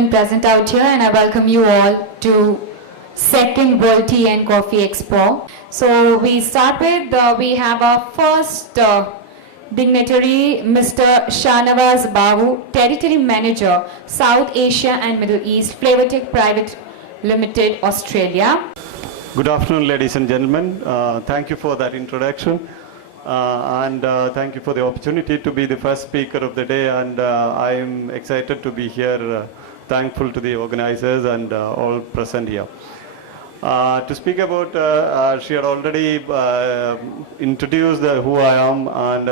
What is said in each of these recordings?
gentlemen present out here, and I welcome you all to second World Tea and Coffee Expo. So we start with, we have our first dignitary, Mr. Shahnawaz Babu, Territory Manager, South Asia and Middle East, Flavortech Private Limited, Australia. Good afternoon, ladies and gentlemen. Thank you for that introduction. And thank you for the opportunity to be the first speaker of the day, and I am excited to be here, thankful to the organizers and all present here. To speak about, she had already introduced who I am, and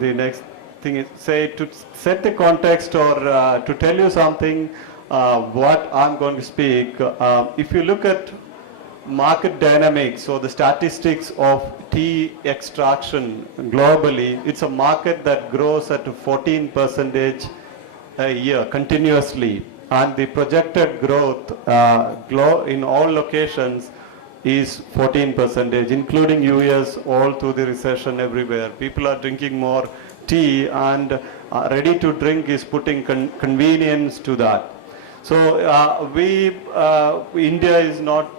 the next thing is to set the context or to tell you something what I'm going to speak. If you look at market dynamics or the statistics of tea extraction globally, it's a market that grows at 14% a year continuously, and the projected growth in all locations is 14%, including US, all through the recession everywhere. People are drinking more tea, and ready to drink is putting convenience to that. So India is not,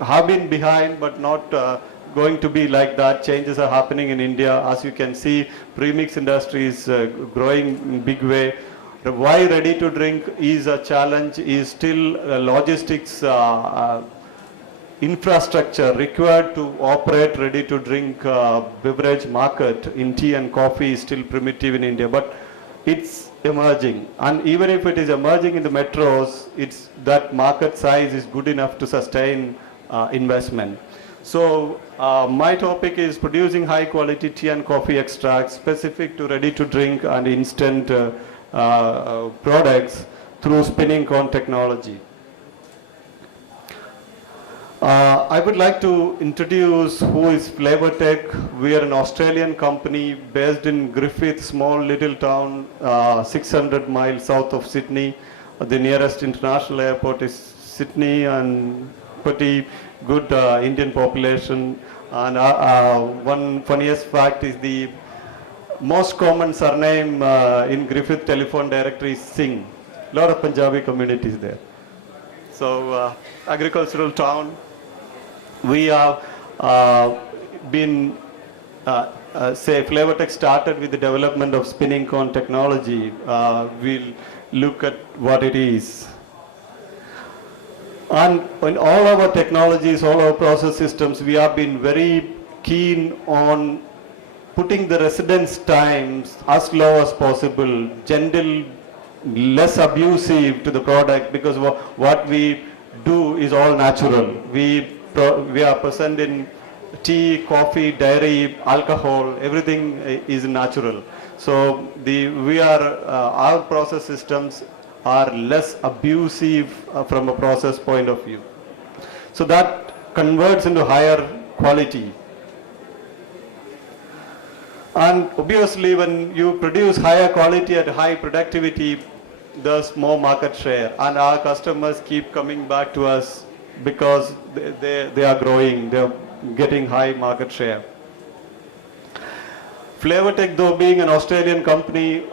have been behind, but not going to be like that. Changes are happening in India. As you can see, premix industry is growing in big way. Why ready to drink is a challenge, is still logistics infrastructure required to operate ready to drink beverage market in tea and coffee is still primitive in India, but it's emerging, and even if it is emerging in the metros, it's that market size is good enough to sustain investment. So my topic is producing high quality tea and coffee extracts specific to ready to drink and instant products through spinning cone technology. I would like to introduce who is Flavortech. We are an Australian company based in Griffith, small little town, 600 miles south of Sydney. The nearest international airport is Sydney, and pretty good Indian population. And one funniest fact is the most common surname in Griffith telephone directory is Singh. A lot of Punjabi communities there. So agricultural town. We have been, Flavortech started with the development of spinning cone technology. We'll look at what it is. And in all our technologies, all our process systems, we have been very keen on putting the residence times as low as possible, gentle, less abusive to the product, because what we do is all natural. We are present in tea, coffee, dairy, alcohol, everything is natural. So our process systems are less abusive from a process point of view. So that converts into higher quality. And obviously when you produce higher quality at high productivity, there's more market share, and our customers keep coming back to us because they are growing, they're getting high market share. Flavortech, though being an Australian company,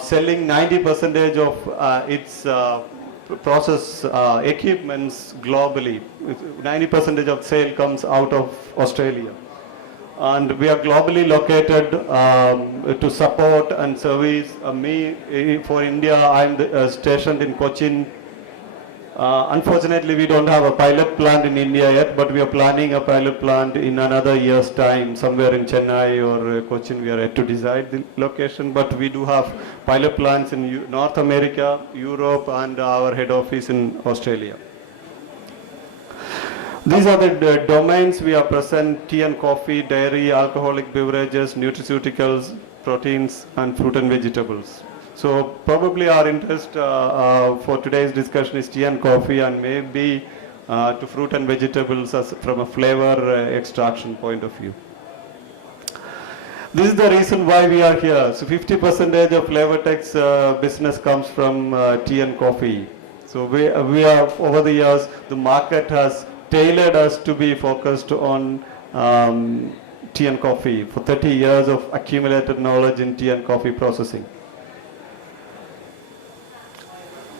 selling 90% of its process equipments globally. 90% of sale comes out of Australia. And we are globally located to support and service for India. I'm stationed in Cochin. Unfortunately, we don't have a pilot plant in India yet, but we are planning a pilot plant in another year's time, somewhere in Chennai or Cochin. We are yet to decide the location, but we do have pilot plants in North America, Europe, and our head office in Australia. These are the domains we are present: tea and coffee, dairy, alcoholic beverages, nutraceuticals, proteins, and fruit and vegetables. So probably our interest for today's discussion is tea and coffee, and maybe to fruit and vegetables from a flavor extraction point of view. This is the reason why we are here. So 50% of Flavortech's business comes from tea and coffee. So we are, over the years, the market has tailored us to be focused on tea and coffee for 30 years of accumulated knowledge in tea and coffee processing.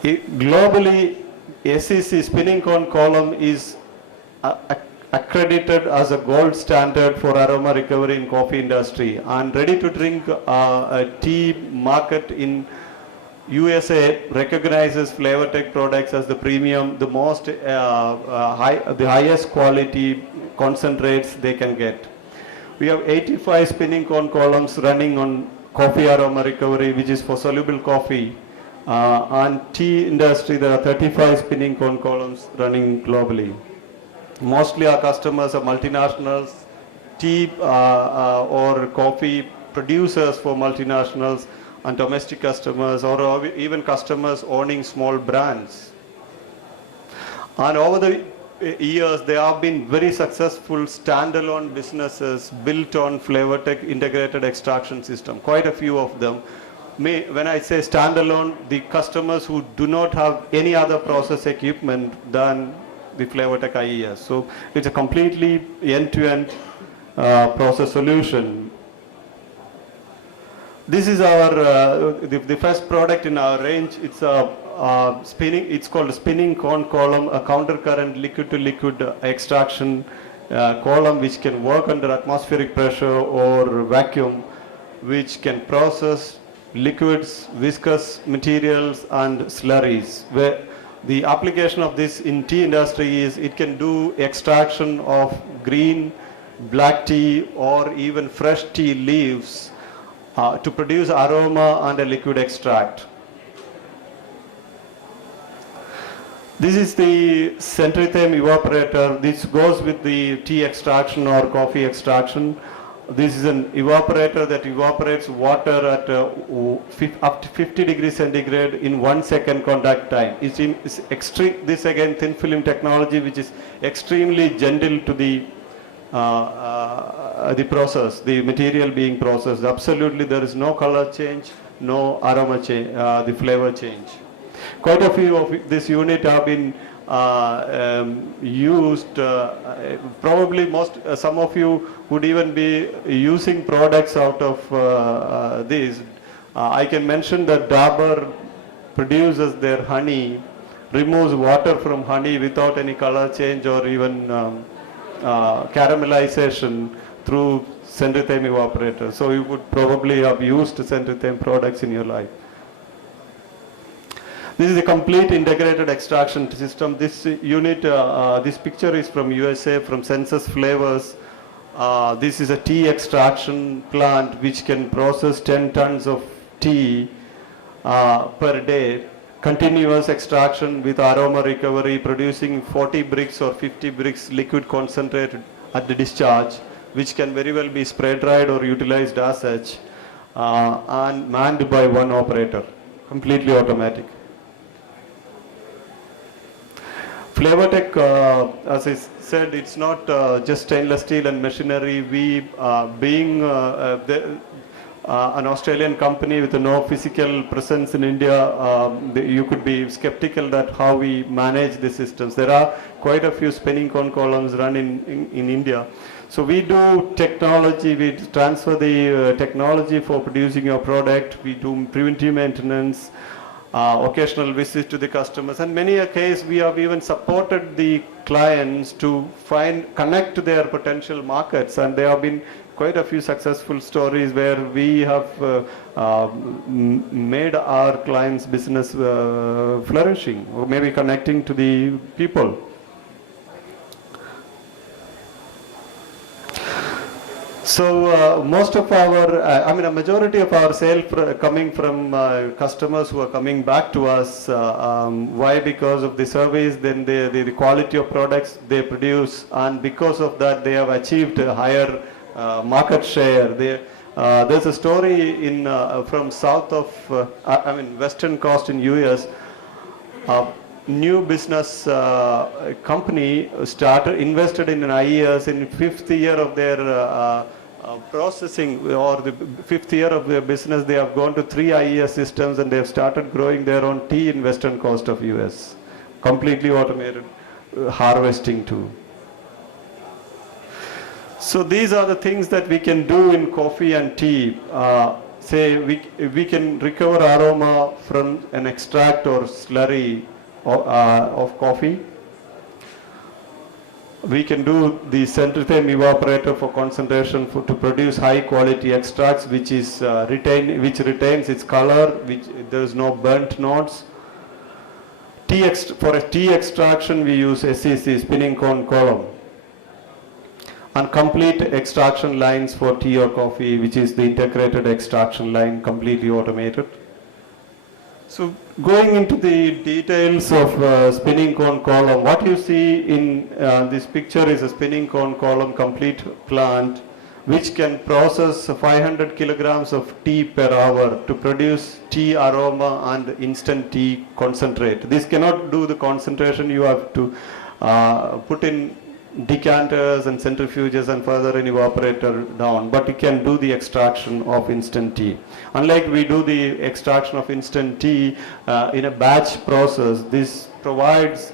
Globally, SEC spinning cone column is accredited as a gold standard for aroma recovery in coffee industry, and ready to drink tea market in USA recognizes FlavorTech products as the premium, the most the highest quality concentrates they can get. We have 85 spinning cone columns running on coffee aroma recovery, which is for soluble coffee. And tea industry, there are 35 spinning cone columns running globally. Mostly our customers are multinationals, tea or coffee producers for multinationals, and domestic customers, or even customers owning small brands. And over the years, there have been very successful standalone businesses built on FlavorTech integrated extraction system, quite a few of them. When I say standalone, the customers who do not have any other process equipment than the FlavorTech IES. So it's a completely end-to-end process solution. This is our the first product in our range. It's a spinning. It's called a spinning cone column, a counter-current liquid-to-liquid extraction column, which can work under atmospheric pressure or vacuum, which can process liquids, viscous materials, and slurries. Where the application of this in tea industry is it can do extraction of green, black tea, or even fresh tea leaves to produce aroma and a liquid extract. This is the Centrithane evaporator. This goes with the tea extraction or coffee extraction. This is an evaporator that evaporates water at up to 50 degrees centigrade in 1 second contact time. It's extreme. This again thin film technology, which is extremely gentle to the process, the material being processed. Absolutely, there is no color change, no aroma change, the flavor change. Quite a few of this unit have been used. Probably some of you would even be using products out of these. I can mention that Dabur produces their honey, removes water from honey without any color change or even caramelization through Centrithane evaporator. So you would probably have used Centrithane products in your life. This is a complete integrated extraction system. This unit, this picture is from USA, from Sensus Flavors. This is a tea extraction plant which can process 10 tons of tea per day. Continuous extraction with aroma recovery, producing 40 bricks or 50 bricks liquid concentrate at the discharge, which can very well be spray dried or utilized as such, and manned by one operator, completely automatic. FlavorTech, as I said, it's not just stainless steel and machinery. We, being an Australian company with no physical presence in India, you could be skeptical that how we manage the systems. There are quite a few spinning cone columns run in India. So we do technology, we transfer the technology for producing your product, we do preventive maintenance, occasional visits to the customers, and many a case we have even supported the clients to connect to their potential markets, and there have been quite a few successful stories where we have made our clients' business flourishing, or maybe connecting to the people. So most of our, a majority of our sales coming from customers who are coming back to us. Why? Because of the service, then the quality of products they produce, and because of that they have achieved a higher market share. There's a story in from south of, Western Coast in US. New business company invested in an IES in 5th year of their processing, or the 5th year of their business. They have gone to 3 IES systems, and they have started growing their own tea in Western Coast of US, completely automated harvesting too. So these are the things that we can do in coffee and tea. say we can recover aroma from an extract or slurry of coffee. We can do the centrifuge evaporator for concentration to produce high quality extracts which retains its color, which there is no burnt notes. For a tea extraction we use SCC, spinning cone column, and complete extraction lines for tea or coffee, which is the integrated extraction line, completely automated. So going into the details of spinning cone column, what you see in this picture is a spinning cone column complete plant which can process 500 kilograms of tea per hour to produce tea aroma and instant tea concentrate. This cannot do the concentration, you have to put in decanters and centrifuges and further an evaporator down, but it can do the extraction of instant tea. Unlike we do the extraction of instant tea in a batch process, this provides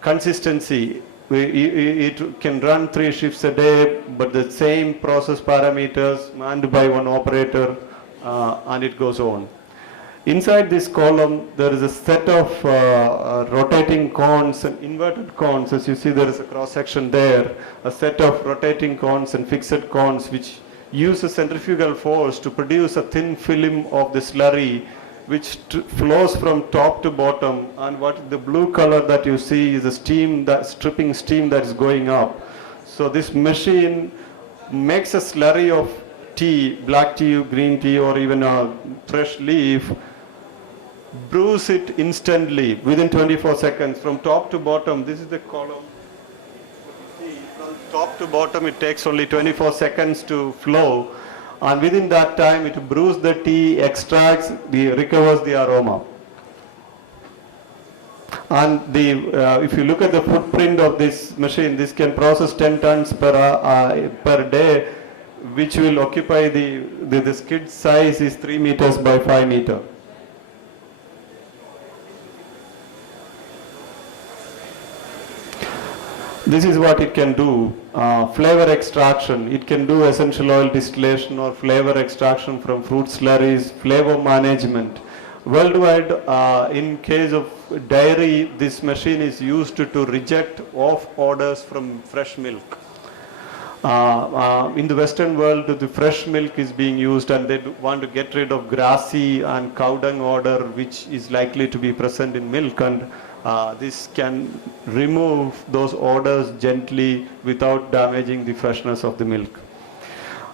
consistency. It can run 3 shifts a day, but the same process parameters manned by one operator, and it goes on. Inside this column, there is a set of rotating cones and inverted cones. As you see, there is a cross section there, a set of rotating cones and fixed cones which use a centrifugal force to produce a thin film of the slurry which flows from top to bottom, and what the blue color that you see is the steam, that stripping steam that is going up. So this machine makes a slurry of tea, black tea, green tea, or even a fresh leaf, brews it instantly within 24 seconds from top to bottom. This is the column. From top to bottom it takes only 24 seconds to flow, and within that time it brews the tea, extracts, recovers the aroma. And if you look at the footprint of this machine, this can process 10 tons per day, which will occupy the skid size is 3 meters by 5 meters. This is what it can do. Flavor extraction. It can do essential oil distillation or flavor extraction from fruit slurries, flavor management. Worldwide, in case of dairy, this machine is used to reject off orders from fresh milk. In the Western world, the fresh milk is being used, and they want to get rid of grassy and cow dung odor which is likely to be present in milk, and this can remove those odors gently without damaging the freshness of the milk.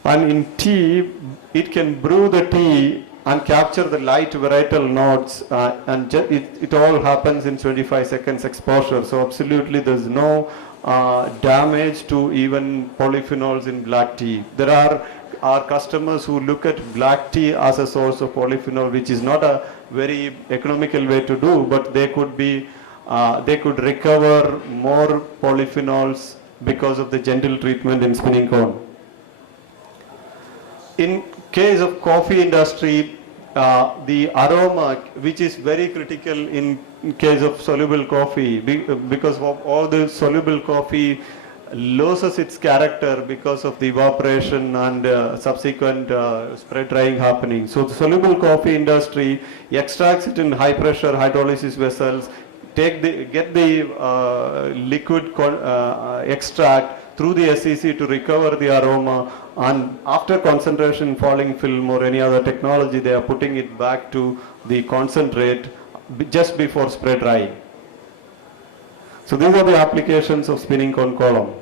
And in tea, it can brew the tea and capture the light varietal notes, and it all happens in 25 seconds exposure. So absolutely there's no damage to even polyphenols in black tea. There are our customers who look at black tea as a source of polyphenol, which is not a very economical way to do, but they could recover more polyphenols because of the gentle treatment in spinning cone. In case of coffee industry, the aroma, which is very critical in case of soluble coffee, because of all the soluble coffee loses its character because of the evaporation and subsequent spread drying happening. So the soluble coffee industry extracts it in high pressure hydrolysis vessels, get the liquid extract through the SCC to recover the aroma, and after concentration falling film or any other technology, they are putting it back to the concentrate just before spread drying. So these are the applications of spinning cone column.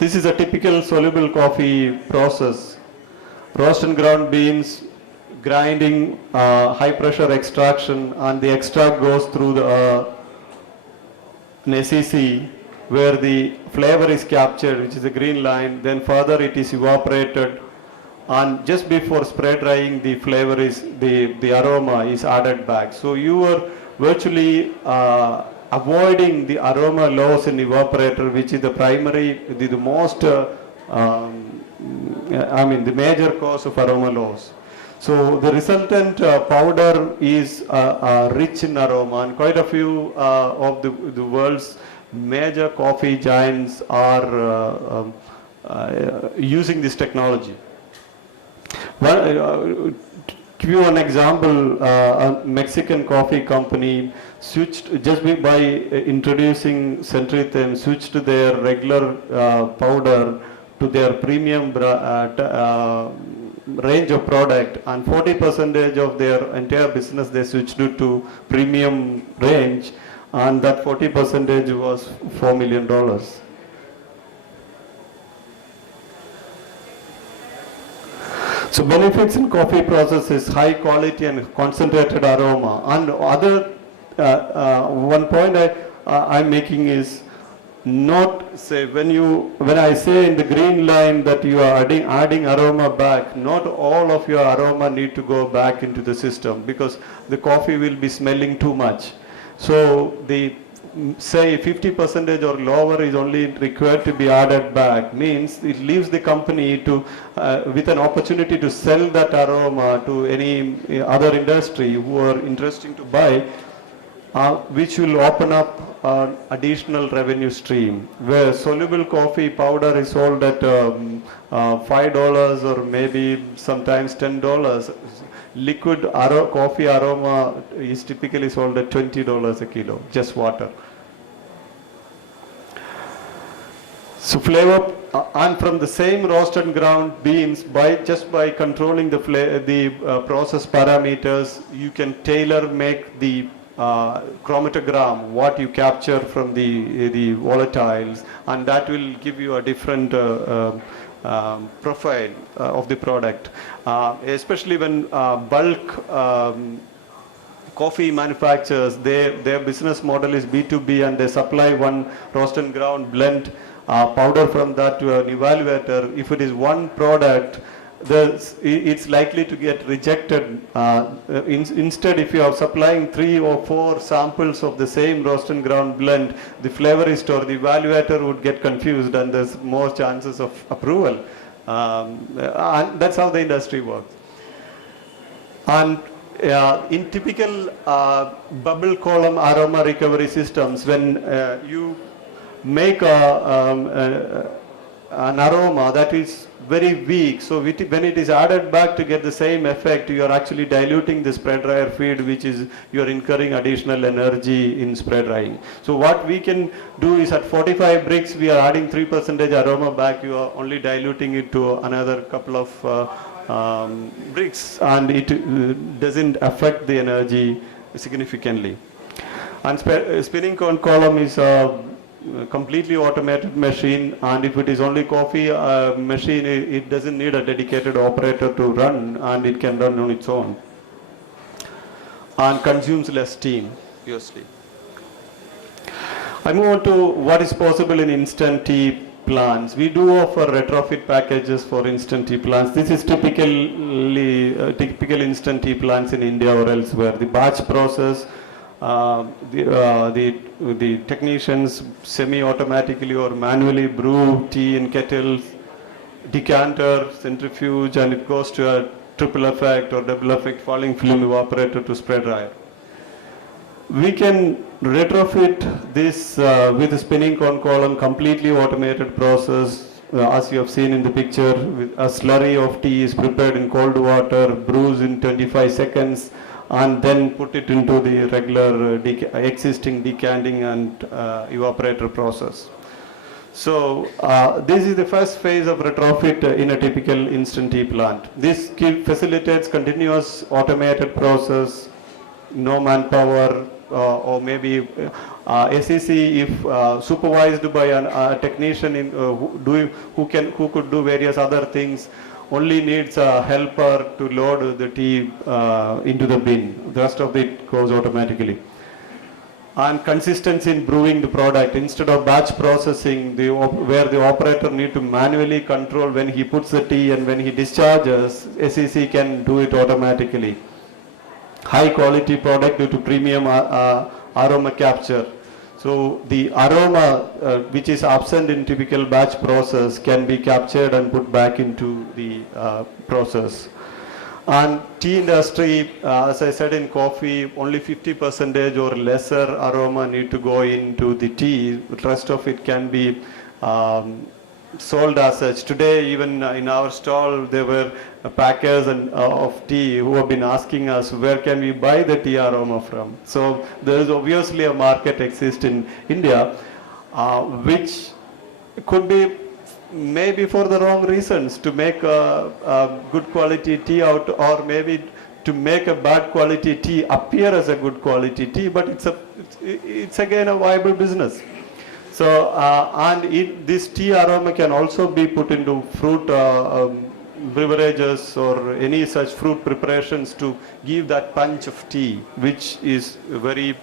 This is a typical soluble coffee process. Roast and ground beans, grinding, high pressure extraction, and the extract goes through an SCC where the flavor is captured, which is the green line. Then further it is evaporated, and just before spread drying, the flavor is the aroma is added back. So you are virtually avoiding the aroma loss in evaporator, which is the primary, the most, the major cause of aroma loss. So the resultant powder is rich in aroma, and quite a few of the world's major coffee giants are using this technology. Give you an example, a Mexican coffee company switched by introducing Centrithem, switched their regular powder to their premium range of product, and 40% of their entire business they switched it to premium range, and that 40% was $4 million. So benefits in coffee process is high quality and concentrated aroma. And other one point I'm making is not say when I say in the green line that you are adding aroma back, not all of your aroma need to go back into the system because the coffee will be smelling too much. So the say 50% or lower is only required to be added back, means it leaves the company to with an opportunity to sell that aroma to any other industry who are interested to buy, which will open up an additional revenue stream where soluble coffee powder is sold at $5 or maybe sometimes $10. Liquid coffee aroma is typically sold at $20 a kilo, just water. So flavor, and from the same roasted ground beans, just by controlling the process parameters, you can tailor make the chromatogram, what you capture from the volatiles, and that will give you a different profile of the product. Especially when bulk coffee manufacturers, their business model is B2B, and they supply one roast and ground blend powder from that to an evaluator. If it is one product, it's likely to get rejected. Instead, if you are supplying 3 or 4 samples of the same roast and ground blend, the flavorist or the evaluator would get confused, and there's more chances of approval. And that's how the industry works. And in typical bubble column aroma recovery systems, when you make an aroma that is very weak, so when it is added back to get the same effect, you are actually diluting the spread dryer feed, which is you are incurring additional energy in spread drying. So what we can do is at 45 bricks, we are adding 3% aroma back, you are only diluting it to another couple of bricks, and it doesn't affect the energy significantly. And spinning cone column is a completely automated machine, and if it is only coffee machine, it doesn't need a dedicated operator to run, and it can run on its own and consumes less steam, obviously. I move on to what is possible in instant tea plants. We do offer retrofit packages for instant tea plants. This is typical instant tea plants in India or elsewhere. The batch process, the technicians semi-automatically or manually brew tea in kettles, decanter, centrifuge, and it goes to a triple effect or double effect falling film evaporator to spread dryer. We can retrofit this with a spinning cone column, completely automated process. As you have seen in the picture, a slurry of tea is prepared in cold water, brews in 25 seconds, and then put it into the regular existing decanting and evaporator process. So this is the first phase of retrofit in a typical instant tea plant. This facilitates continuous automated process, no manpower, or maybe SEC, if supervised by a technician who could do various other things, only needs a helper to load the tea into the bin. The rest of it goes automatically. And consistency in brewing the product. Instead of batch processing, where the operator need to manually control when he puts the tea and when he discharges, SEC can do it automatically. High quality product due to premium aroma capture. So the aroma which is absent in typical batch process can be captured and put back into the process. And tea industry, as I said in coffee, only 50% or lesser aroma need to go into the tea. The rest of it can be sold as such. Today, even in our stall, there were packers of tea who have been asking us, where can we buy the tea aroma from? So there is obviously a market exists in India, which could be maybe for the wrong reasons, to make a good quality tea out, or maybe to make a bad quality tea appear as a good quality tea, but it's again a viable business. So, this tea aroma can also be put into fruit beverages or any such fruit preparations to give that punch of tea, which is very,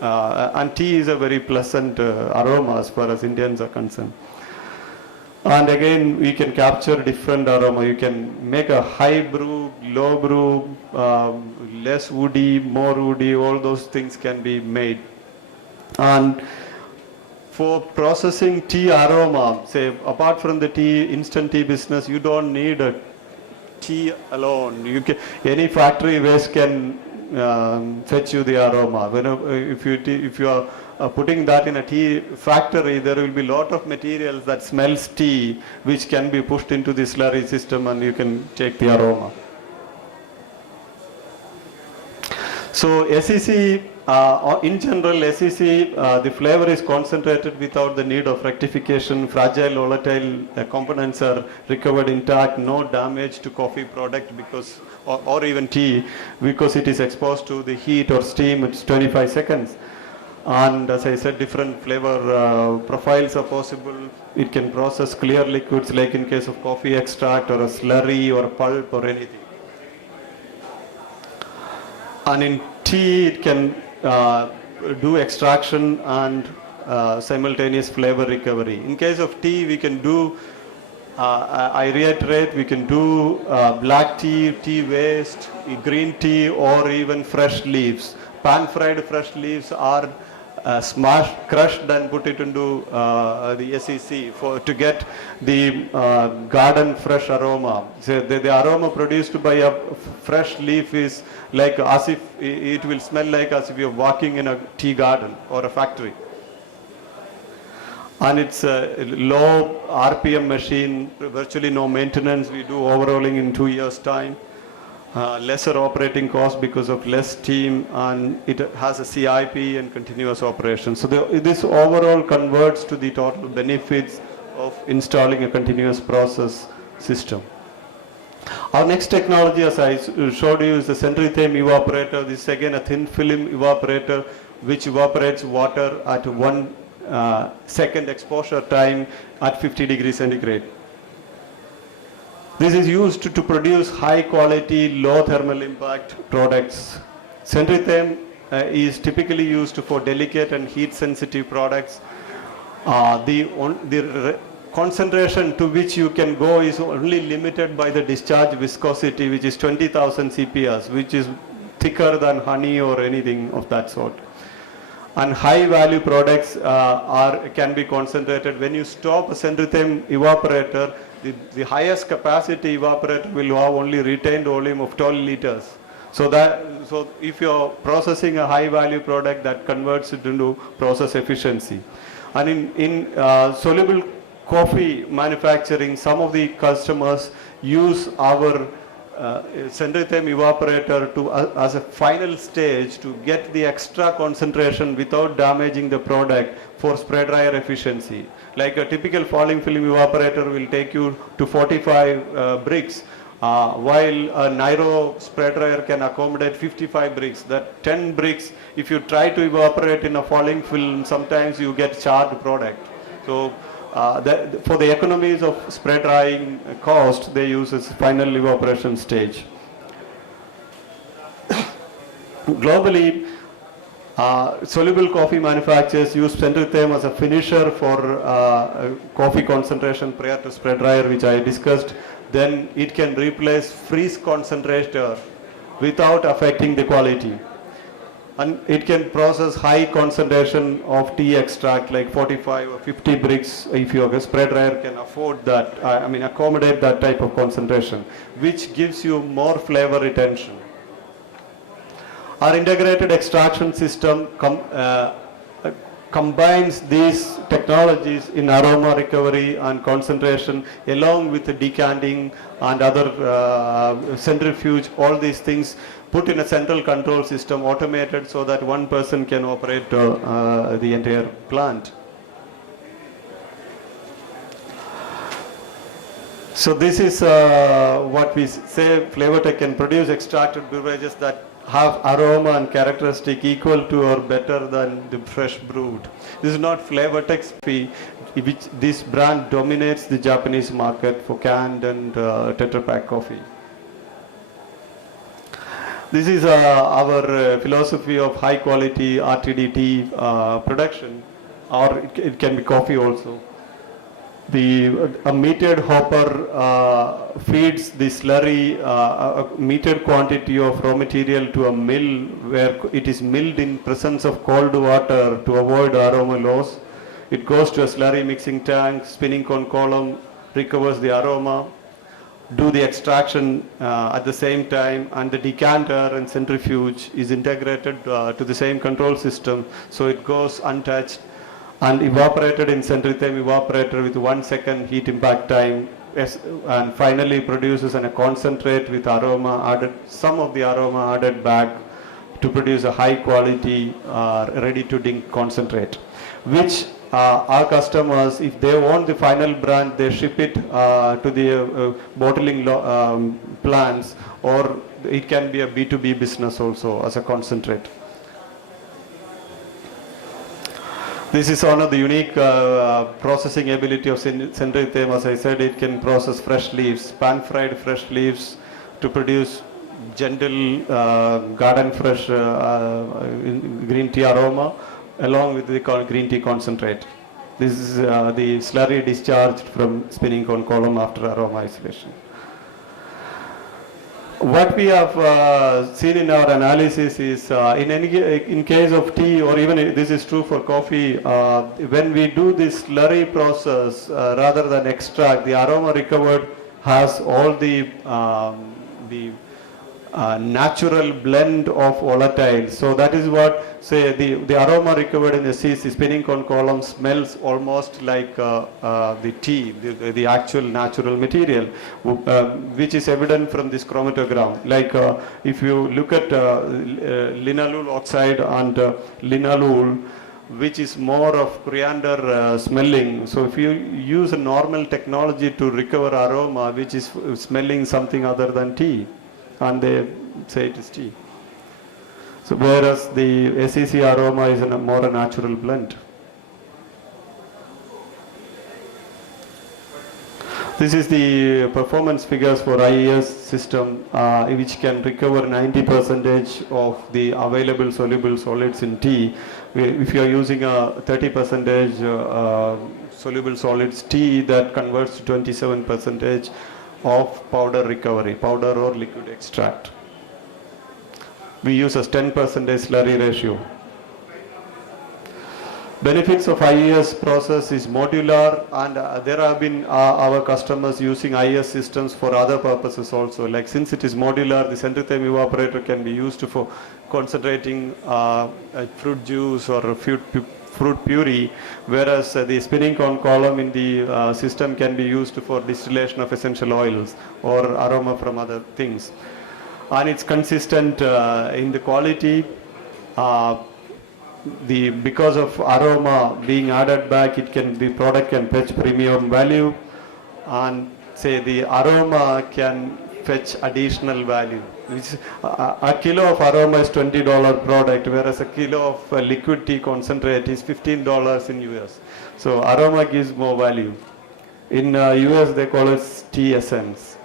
and tea is a very pleasant aroma as far as Indians are concerned. And again, we can capture different aroma. You can make a high brew, low brew, less woody, more woody, all those things can be made. And for processing tea aroma, say apart from the tea, instant tea business, you don't need a tea alone. Any factory waste can fetch you the aroma. If you are putting that in a tea factory, there will be a lot of materials that smells tea, which can be pushed into the slurry system, and you can take the aroma. So SEC, in general, SEC, the flavor is concentrated without the need of rectification. Fragile, volatile components are recovered intact. No damage to coffee product because, or even tea, because it is exposed to the heat or steam. It's 25 seconds. And as I said, different flavor profiles are possible. It can process clear liquids, like in case of coffee extract or a slurry or a pulp or anything. And in tea, it can do extraction and simultaneous flavor recovery. In case of tea, we can do, I reiterate, we can do black tea, tea waste, green tea, or even fresh leaves. Pan-fried fresh leaves are smashed, crushed, and put it into the SEC to get the garden fresh aroma. So the aroma produced by a fresh leaf is like as if it will smell like as if you're walking in a tea garden or a factory. And it's a low RPM machine, virtually no maintenance. We do overhauling in 2 years' time. Lesser operating cost because of less steam, and it has a CIP and continuous operation. So this overall converts to the total benefits of installing a continuous process system. Our next technology, as I showed you, is the Centrithane evaporator. This is again a thin film evaporator which evaporates water at 1 second exposure time at 50 degrees centigrade. This is used to produce high quality, low thermal impact products. Centrithane is typically used for delicate and heat sensitive products. The concentration to which you can go is only limited by the discharge viscosity, which is 20,000 CPS, which is thicker than honey or anything of that sort. And high value products can be concentrated. When you stop a Centrithane evaporator, the highest capacity evaporator will have only retained volume of 12 liters. So if you're processing a high value product, that converts it into process efficiency. And in soluble coffee manufacturing, some of the customers use our Centrithane evaporator as a final stage to get the extra concentration without damaging the product for spray dryer efficiency. Like a typical falling film evaporator will take you to 45 bricks, while a Nairo spray dryer can accommodate 55 bricks. That 10 bricks, if you try to evaporate in a falling film, sometimes you get charred product. So for the economies of spray drying cost, they use this final evaporation stage. Globally, soluble coffee manufacturers use Centrithane as a finisher for coffee concentration prior to spray dryer, which I discussed. Then it can replace freeze concentrator without affecting the quality. And it can process high concentration of tea extract like 45 or 50 bricks if your spray dryer can afford that, accommodate that type of concentration, which gives you more flavor retention. Our integrated extraction system combines these technologies in aroma recovery and concentration along with the decanting and other centrifuge, all these things put in a central control system, automated so that one person can operate the entire plant. So this is what we say Flavortech can produce extracted beverages that have aroma and characteristic equal to or better than the fresh brewed. This is not Flavortech's fee, which this brand dominates the Japanese market for canned and Tetra Pak coffee. This is our philosophy of high quality RTD tea production, or it can be coffee also. A metered hopper feeds the slurry a metered quantity of raw material to a mill where it is milled in presence of cold water to avoid aroma loss. It goes to a slurry mixing tank, spinning cone column, recovers the aroma, do the extraction at the same time, and the decanter and centrifuge is integrated to the same control system, so it goes untouched and evaporated in Centritherm evaporator with 1 second heat impact time, and finally produces a concentrate with aroma added, some of the aroma added back to produce a high quality ready to drink concentrate, which our customers, if they want the final brand, they ship it to the bottling plants, or it can be a B2B business also as a concentrate. This is one of the unique processing ability of Centritherm. As I said, it can process fresh leaves, pan-fried fresh leaves to produce gentle garden fresh green tea aroma along with the green tea concentrate. This is the slurry discharged from spinning cone column after aroma isolation. What we have seen in our analysis is in case of tea, or even this is true for coffee, when we do this slurry process rather than extract, the aroma recovered has all the natural blend of volatiles. So that is what, say, the aroma recovered in the spinning cone column smells almost like the tea, the actual natural material, which is evident from this chromatogram. Like if you look at linalool oxide and linalool, which is more of coriander smelling. So if you use a normal technology to recover aroma, which is smelling something other than tea, and they say it is tea. So whereas the SEC aroma is more a natural blend. This is the performance figures for IES system, which can recover 90% of the available soluble solids in tea. If you are using a 30% soluble solids tea, that converts to 27% of powder recovery, powder or liquid extract. We use a 10% slurry ratio. Benefits of IES process is modular, and there have been our customers using IES systems for other purposes also. Like since it is modular, the Centritherm evaporator can be used for concentrating fruit juice or fruit puree, whereas the spinning cone column in the system can be used for distillation of essential oils or aroma from other things. And it's consistent in the quality. Because of aroma being added back, the product can fetch premium value, and say the aroma can fetch additional value. A kilo of aroma is $20 product, whereas a kilo of liquid tea concentrate is $15 in US. So aroma gives more value. In US they call it tea essence.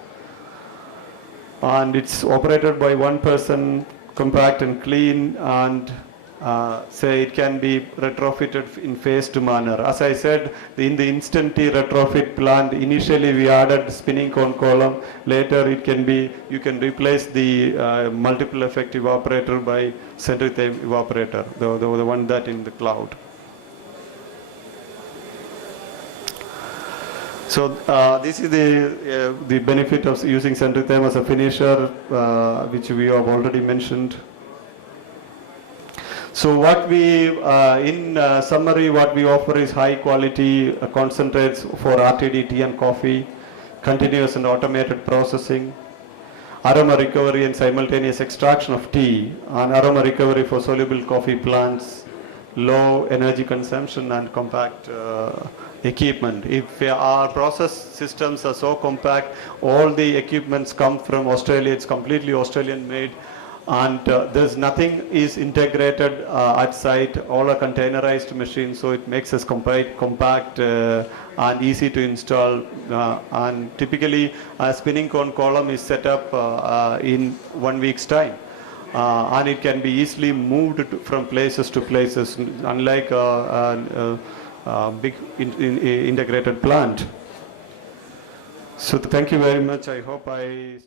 And it's operated by one person, compact and clean, and say it can be retrofitted in phased manner. As I said, in the instant tea retrofit plant, initially we added spinning cone column. Later it can be, you can replace the multiple effect evaporator by Centritherm evaporator, the one that in the cloud. So this is the benefit of using Centritherm as a finisher, which we have already mentioned. So what we, in summary, what we offer is high quality concentrates for RTD tea and coffee, continuous and automated processing, aroma recovery and simultaneous extraction of tea, and aroma recovery for soluble coffee plants, low energy consumption and compact equipment. If our process systems are so compact, all the equipments come from Australia, it's completely Australian made, and there's nothing is integrated at site, all are containerized machines, so it makes us compact and easy to install, and typically a spinning cone column is set up in 1 week's time. And it can be easily moved from places to places, unlike a big integrated plant. So thank you very much. I hope I